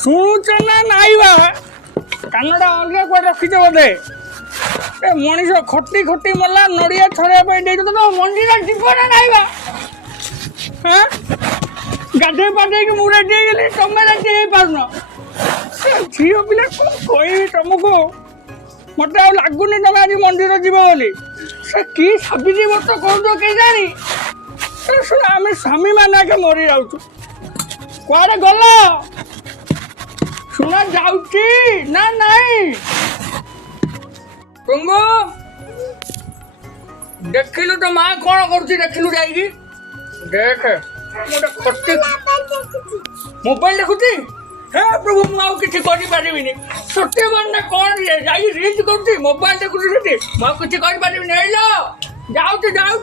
शुणुच ना नाइबा कानडा अलग कुआडे रखीच बोधे ए मनीष खटी खटी मरला नड़िया छड़िया तो मंदिर जीव ना नाइबा हाँ गाधे पाधे कि मुझे गली तुम रेडी हो पार झील पिला कौन कह तुमको मत लगुनि तुम आज मंदिर जीव बोली से कि साबित्री व्रत कर के जानी शुण आम स्वामी मैंने आगे मरी जाऊँ कुआडे गल शुणा जाऊची ना नहीं टुंगु देखिलु तो माँ कौन करुच्ची देखिलु जाइकी देख मोबाइल देखुची हे प्रभु मुझे किसी करें सत्य बंदा कौन जाइए रील्स करुच्ची मोबाइल देखुची मुझे किसी करें जाऊँ